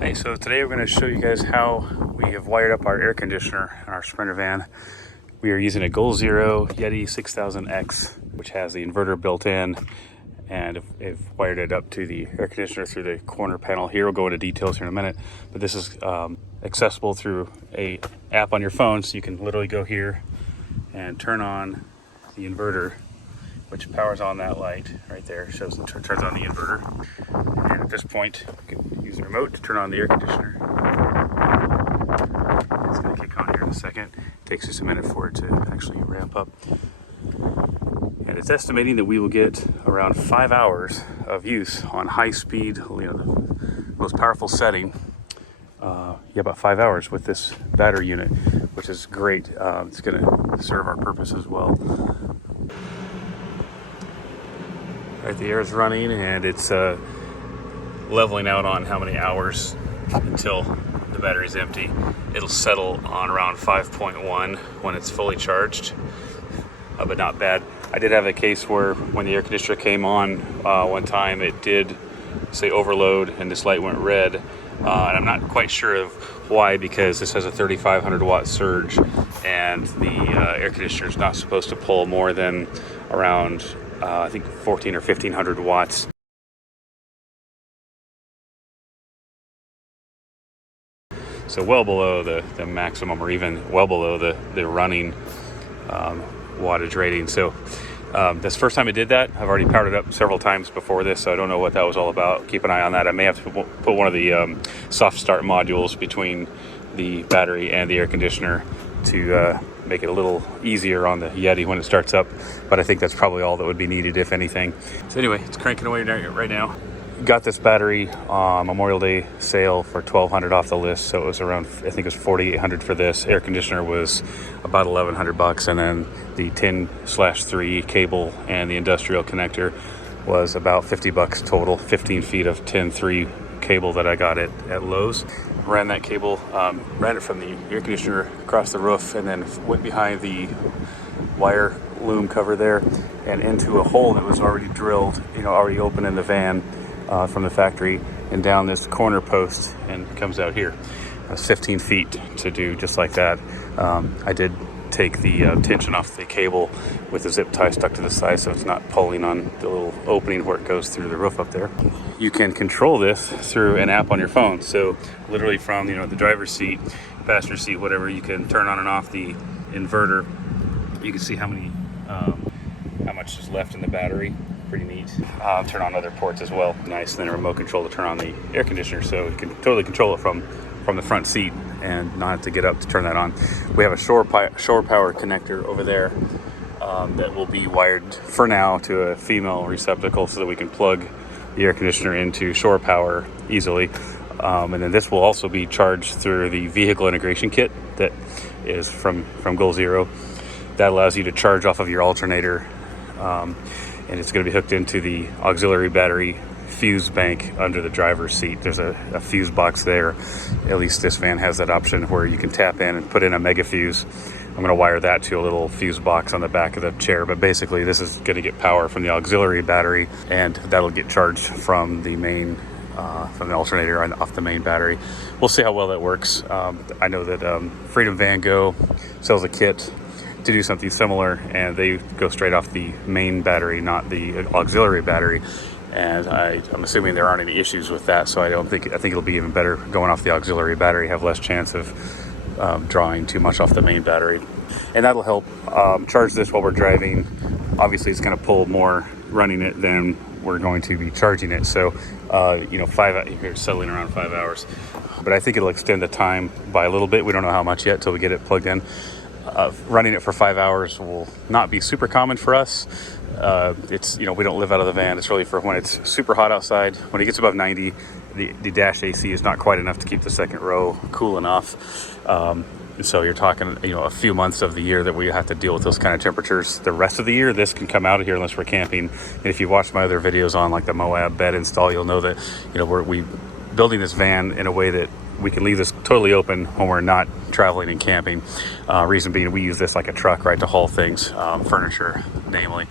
Hey, so today we're going to show you guys how we have wired up our air conditioner in our Sprinter van. We are using a Goal Zero Yeti 6000X, which has the inverter built in, and I've wired it up to the air conditioner through the corner panel here. We'll go into details here in a minute, but this is accessible through a app on your phone, so you can literally go here and turn on the inverter, which powers on that light right there. Shows turns on the inverter. And at this point, you can use the remote to turn on the air conditioner. It's going to kick on here in a second. It takes just a minute for it to actually ramp up. And it's estimating that we will get around 5 hours of use on high speed, the most powerful setting. About 5 hours with this battery unit, which is great. It's going to serve our purpose as well. Right, the air is running and it's leveling out on how many hours until the battery's empty. It'll settle on around 5.1 when it's fully charged, but not bad. I did have a case where when the air conditioner came on one time, it did say overload and this light went red, and I'm not quite sure of why, because this has a 3,500 watt surge and the air conditioner is not supposed to pull more than around I think 14 or 1500 watts. So well below the maximum, or even well below the running wattage rating. So this first time I did that. I've already powered it up several times before this, so I don't know what that was all about. Keep an eye on that. I may have to put one of the soft start modules between the battery and the air conditioner to make it a little easier on the Yeti when it starts up, but I think that's probably all that would be needed, if anything. So anyway, it's cranking away right now. Got this battery on Memorial Day sale for $1,200 off the list, so it was around, I think it was $4,800 for this. Air conditioner was about $1,100, and then the 10/3 cable and the industrial connector was about $50 total. 15 feet of 10/3 cable that I got at Lowe's. Ran that cable, ran it from the air conditioner across the roof, and then went behind the wire loom cover there and into a hole that was already drilled, already open in the van from the factory, and down this corner post, and comes out here. It's 15 feet to do just like that. I did take the tension off the cable with a zip tie stuck to the side, so it's not pulling on the little opening where it goes through the roof up there. You can control this through an app on your phone. So literally from the driver's seat, passenger seat, whatever, you can turn on and off the inverter. You can see how much is left in the battery. Pretty neat. Turn on other ports as well. Nice. And then a remote control to turn on the air conditioner, so you can totally control it from the front seat and not have to get up to turn that on. We have a shore power connector over there that will be wired for now to a female receptacle, so that we can plug the air conditioner into shore power easily. And then this will also be charged through the vehicle integration kit that is from Goal Zero. That allows you to charge off of your alternator, and it's going to be hooked into the auxiliary battery fuse bank under the driver's seat. There's a fuse box there. At least this van has that option where you can tap in and put in a mega fuse. I'm going to wire that to a little fuse box on the back of the chair, but basically this is going to get power from the auxiliary battery, and that'll get charged from the main from the alternator off the main battery. We'll see how well that works. I know that Freedom Van Go sells a kit to do something similar, and they go straight off the main battery, not the auxiliary battery. And I'm assuming there aren't any issues with that, so I think it'll be even better going off the auxiliary battery, have less chance of drawing too much off the main battery. And that'll help charge this while we're driving. Obviously, it's going to pull more running it than we're going to be charging it. So, you're settling around 5 hours. But I think it'll extend the time by a little bit. We don't know how much yet till we get it plugged in. Running it for 5 hours will not be super common for us. It's we don't live out of the van. It's really for when it's super hot outside. When it gets above 90, the dash AC is not quite enough to keep the second row cool enough. So you're talking a few months of the year that we have to deal with those kind of temperatures. The rest of the year, this can come out of here unless we're camping. And if you watch my other videos on like the Moab bed install, you'll know that we're building this van in a way that we can leave this totally open when we're not traveling and camping. Reason being, we use this like a truck, right, to haul things, furniture, namely.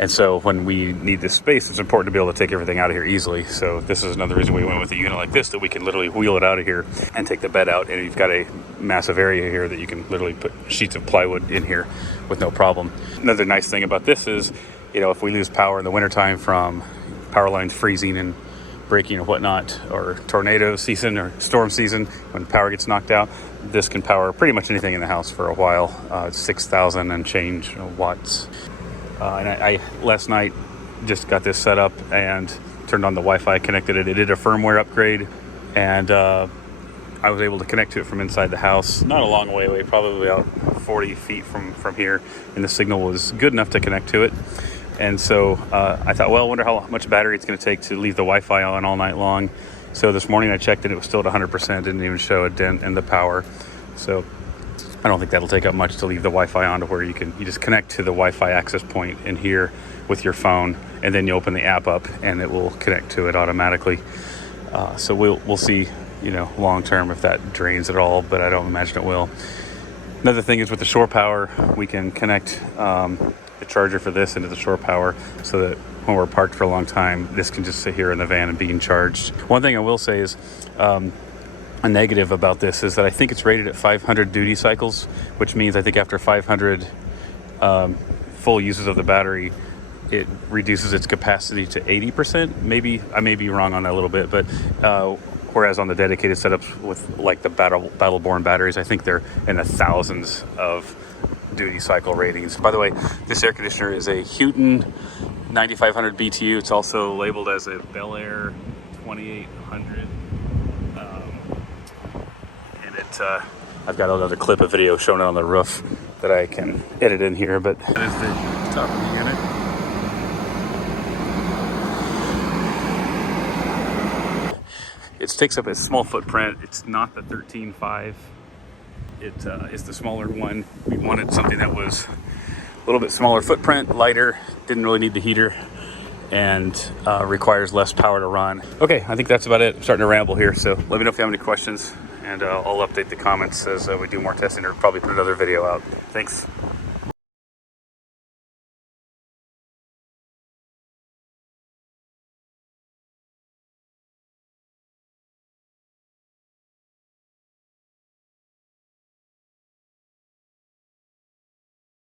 And so when we need this space, it's important to be able to take everything out of here easily. So this is another reason we went with a unit like this, that we can literally wheel it out of here and take the bed out. And you've got a massive area here that you can literally put sheets of plywood in here with no problem. Another nice thing about this is, you know, if we lose power in the wintertime from power lines freezing and breaking or whatnot, or tornado season or storm season, when power gets knocked out, this can power pretty much anything in the house for a while. It's 6,000 and change watts. And I last night just got this set up and turned on the Wi-Fi, connected it. It did a firmware upgrade, and I was able to connect to it from inside the house. Not a long way away, probably about 40 feet from here, and the signal was good enough to connect to it. And so I thought, well, I wonder how much battery it's going to take to leave the Wi-Fi on all night long. So this morning I checked and it was still at 100%, didn't even show a dent in the power. So I don't think that'll take up much to leave the Wi-Fi on, to where you just connect to the Wi-Fi access point in here with your phone, and then you open the app up and it will connect to it automatically. So we'll see, you know, long term if that drains at all, but I don't imagine it will. Another thing is, with the shore power, we can connect the charger for this into the shore power, so that when we're parked for a long time, this can just sit here in the van and being charged. One thing I will say is, a negative about this is that I think it's rated at 500 duty cycles, which means I think after 500 full uses of the battery, it reduces its capacity to 80%. Maybe I may be wrong on that a little bit, but whereas on the dedicated setups with like the Battleborn batteries, I think they're in the thousands of duty cycle ratings. By the way, this air conditioner is a Houghton 9500 BTU. It's also labeled as a Bel Air 2800. I've got another clip of video showing it on the roof that I can edit in here, but that is the top of the unit. It takes up a small footprint. It's not the 13.5. It is the smaller one. We wanted something that was a little bit smaller footprint, lighter, didn't really need the heater, and requires less power to run. Okay, I think that's about it. I'm starting to ramble here, so let me know if you have any questions, and I'll update the comments as we do more testing, or probably put another video out. Thanks.